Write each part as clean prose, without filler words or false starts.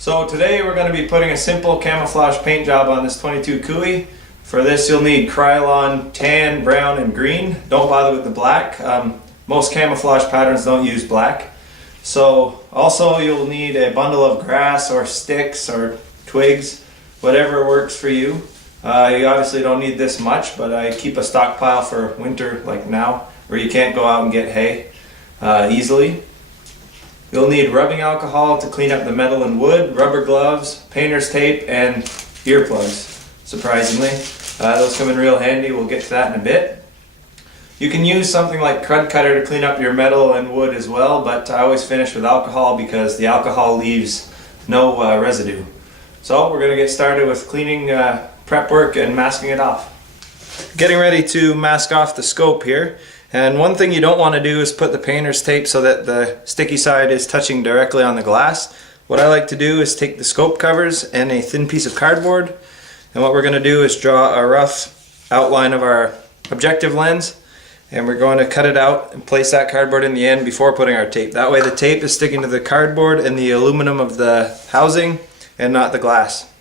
So today we're going to be putting a simple camouflage paint job on this 22 Cooey. For this you'll need Krylon tan, brown, and green. Don't bother with the black. Most camouflage patterns don't use black. So also you'll need a bundle of grass or sticks or twigs, whatever works for you. You obviously don't need this much, but I keep a stockpile for winter like now, where you can't go out and get hay easily. You'll need rubbing alcohol to clean up the metal and wood, rubber gloves, painter's tape, and earplugs, surprisingly. Those come in real handy. We'll get to that in a bit. You can use something like Crud Cutter to clean up your metal and wood as well, but I always finish with alcohol because the alcohol leaves no residue. So we're going to get started with cleaning prep work and masking it off. Getting ready to mask off the scope here. And one thing you don't want to do is put the painter's tape so that the sticky side is touching directly on the glass. What I like to do is take the scope covers and a thin piece of cardboard, and what we're going to do is draw a rough outline of our objective lens, and we're going to cut it out and place that cardboard in the end before putting our tape. That way the tape is sticking to the cardboard and the aluminum of the housing and not the glass.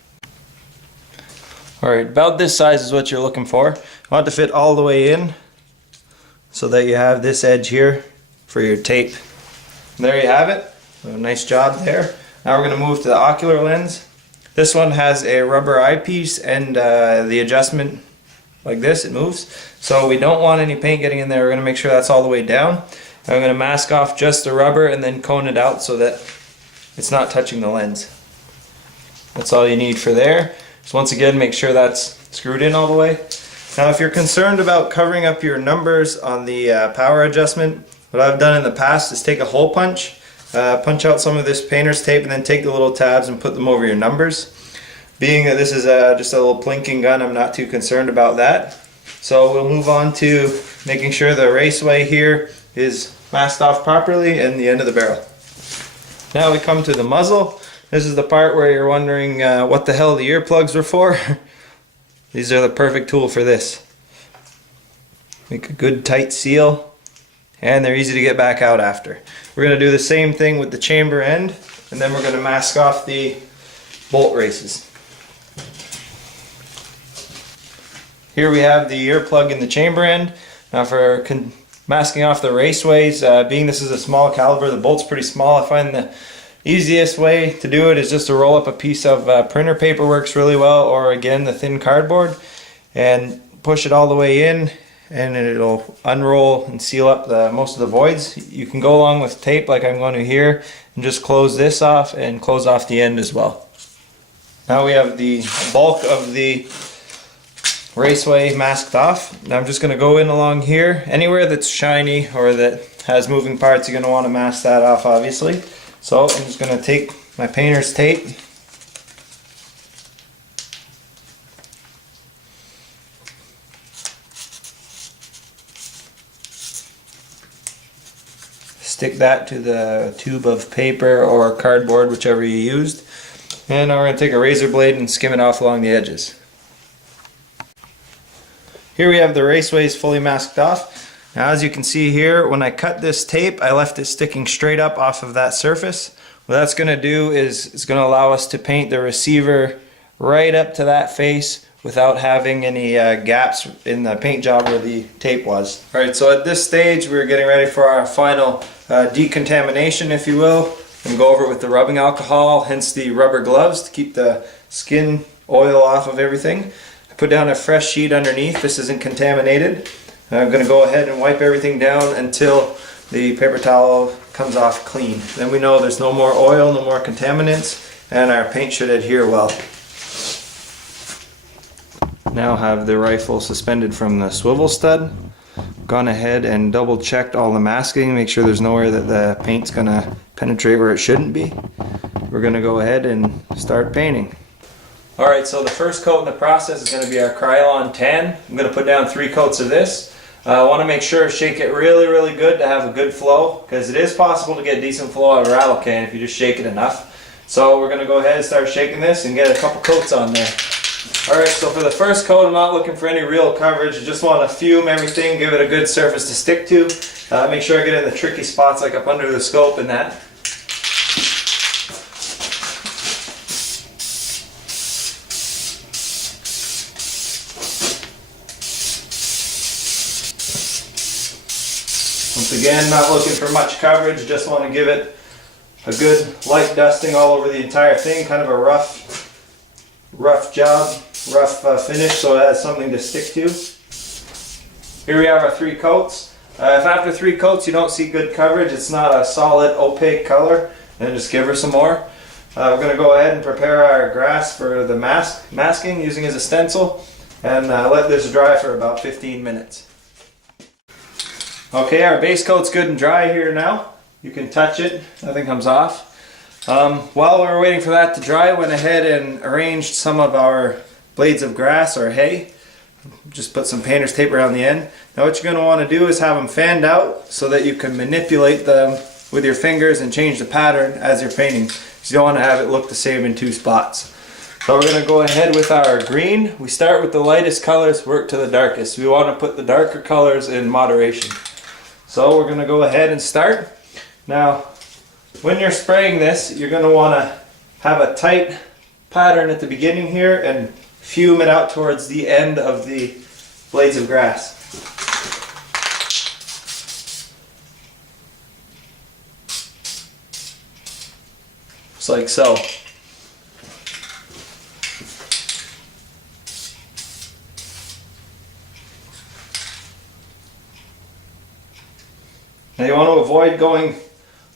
Alright, about this size is what you're looking for. I want it to fit all the way in, so that you have this edge here for your tape. And there you have it. A nice job there. Now we're going to move to the ocular lens. This one has a rubber eyepiece and the adjustment like this, it moves. So we don't want any paint getting in there. We're going to make sure that's all the way down. And I'm going to mask off just the rubber and then cone it out so that it's not touching the lens. That's all you need for there. So once again, make sure that's screwed in all the way. Now if you're concerned about covering up your numbers on the power adjustment, what I've done in the past is take a hole punch, punch out some of this painter's tape, and then take the little tabs and put them over your numbers. Being that this is just a little plinking gun, I'm not too concerned about that. So we'll move on to making sure the raceway here is masked off properly and the end of the barrel. Now we come to the muzzle. This is the part where you're wondering what the hell the earplugs were for. These are the perfect tool for this. Make a good tight seal, and they're easy to get back out after. We're going to do the same thing with the chamber end, and then we're going to mask off the bolt races. Here we have the earplug in the chamber end. Now for masking off the raceways, being this is a small caliber, the bolt's pretty small. I find the easiest way to do it is just to roll up a piece of printer paper, works really well, or again the thin cardboard, and push it all the way in, and it'll unroll and seal up most of the voids. You can go along with tape like I'm going to here and just close this off and close off the end as well. Now we have the bulk of the raceway masked off. Now I'm just going to go in along here. Anywhere that's shiny or that has moving parts, you're going to want to mask that off, obviously. So I'm just going to take my painter's tape, stick that to the tube of paper or cardboard, whichever you used, and now we're going to take a razor blade and skim it off along the edges. Here we have the raceways fully masked off. Now as you can see here, when I cut this tape, I left it sticking straight up off of that surface. What that's going to do is it's going to allow us to paint the receiver right up to that face without having any gaps in the paint job where the tape was. Alright, so at this stage we're getting ready for our final decontamination, if you will, and go over it with the rubbing alcohol, hence the rubber gloves to keep the skin oil off of everything. I put down a fresh sheet underneath. This isn't contaminated. I'm going to go ahead and wipe everything down until the paper towel comes off clean. Then we know there's no more oil, no more contaminants, and our paint should adhere well. Now have the rifle suspended from the swivel stud. Gone ahead and double checked all the masking, make sure there's nowhere that the paint's going to penetrate where it shouldn't be. We're going to go ahead and start painting. Alright, so the first coat in the process is going to be our Krylon tan. I'm going to put down 3 coats of this. I want to make sure shake it really good to have a good flow, because it is possible to get decent flow out of a rattle can if you just shake it enough. So we're going to go ahead and start shaking this and get a couple coats on there. Alright, so for the first coat I'm not looking for any real coverage. I just want to fume everything, give it a good surface to stick to. Make sure I get in the tricky spots like up under the scope and that. Once again, not looking for much coverage, just want to give it a good light dusting all over the entire thing, kind of a rough job, rough finish, so it has something to stick to. Here we have our 3 coats. If after 3 coats you don't see good coverage, it's not a solid opaque color, then just give her some more. We're going to go ahead and prepare our grass for the masking using as a stencil, and let this dry for about 15 minutes. Okay, our base coat's good and dry here now. You can touch it, nothing comes off. While we were waiting for that to dry, I went ahead and arranged some of our blades of grass or hay. Just put some painter's tape around the end. Now what you're going to want to do is have them fanned out so that you can manipulate them with your fingers and change the pattern as you're painting. So you don't want to have it look the same in 2 spots. So we're going to go ahead with our green. We start with the lightest colors, work to the darkest. We want to put the darker colors in moderation. So we're going to go ahead and start. Now when you're spraying this, you're going to want to have a tight pattern at the beginning here and fume it out towards the end of the blades of grass. Just like so. Now you want to avoid going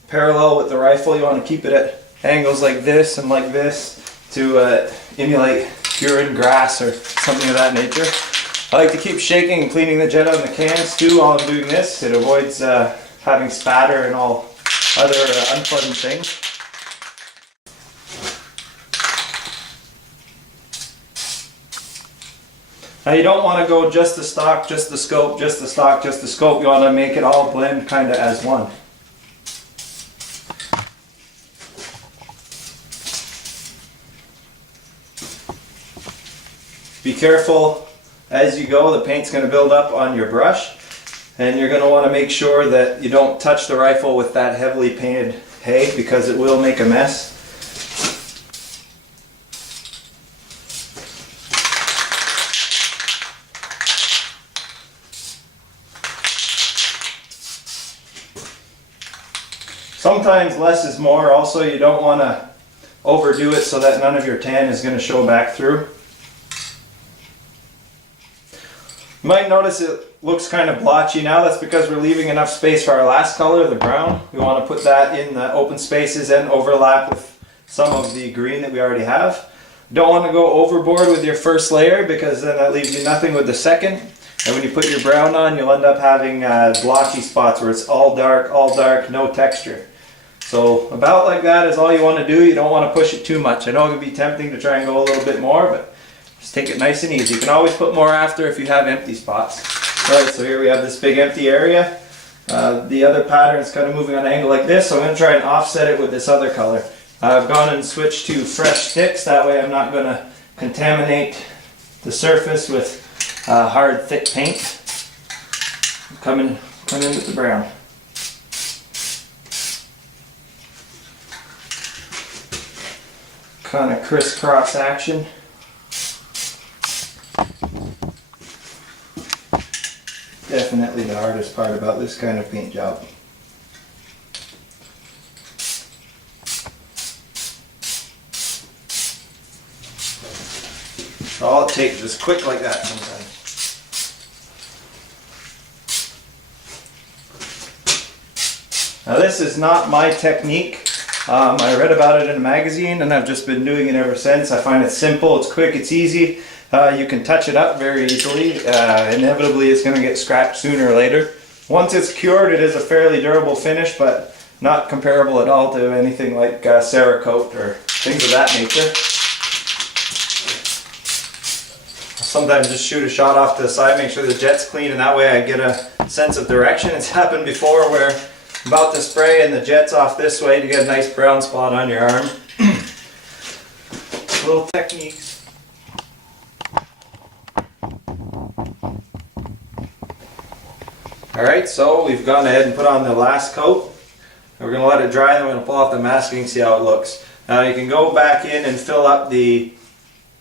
parallel with the rifle. You want to keep it at angles like this and like this to emulate urine, grass, or something of that nature. I like to keep shaking and cleaning the jet on the cans too while I'm doing this. It avoids having spatter and all other unpleasant things. Now you don't want to go just the stock, just the scope, just the stock, just the scope. You want to make it all blend kind of as one. Be careful as you go, the paint's going to build up on your brush, and you're going to want to make sure that you don't touch the rifle with that heavily painted hay because it will make a mess. Sometimes less is more. Also, you don't want to overdo it so that none of your tan is going to show back through. You might notice it looks kind of blotchy now. That's because we're leaving enough space for our last color, the brown. We want to put that in the open spaces and overlap with some of the green that we already have. You don't want to go overboard with your first layer because then that leaves you nothing with the second. And when you put your brown on, you'll end up having blotchy spots where it's all dark, no texture. So about like that is all you want to do. You don't want to push it too much. I know it can be tempting to try and go a little bit more, but just take it nice and easy. You can always put more after if you have empty spots. Alright, so here we have this big empty area. The other pattern is kind of moving on an angle like this, so I'm going to try and offset it with this other color. I've gone and switched to fresh sticks, that way I'm not going to contaminate the surface with hard, thick paint. Come in with the brown. Kind of crisscross action. Definitely the hardest part about this kind of paint job. All it takes is quick like that sometimes. Now this is not my technique. I read about it in a magazine and I've just been doing it ever since. I find it simple, it's quick, it's easy. You can touch it up very easily. Inevitably it's going to get scratched sooner or later. Once it's cured, it is a fairly durable finish, but not comparable at all to anything like Cerakote or things of that nature. Sometimes just shoot a shot off to the side, make sure the jet's clean, and that way I get a sense of direction. It's happened before where I'm about to spray and the jet's off this way to get a nice brown spot on your arm. Little techniques. Alright, so we've gone ahead and put on the last coat. We're going to let it dry, then we're going to pull off the masking and see how it looks. Now you can go back in and fill up the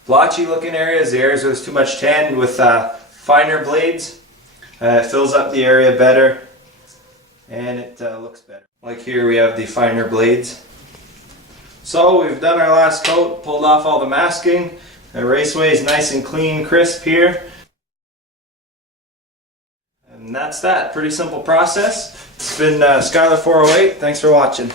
blotchy looking areas, the areas where there's too much tan, with finer blades. It fills up the area better. and it looks better. Like here we have the finer blades. So we've done our last coat, pulled off all the masking. The raceway is nice and clean, crisp here. And that's that. Pretty simple process. It's been Skylar408. Thanks for watching.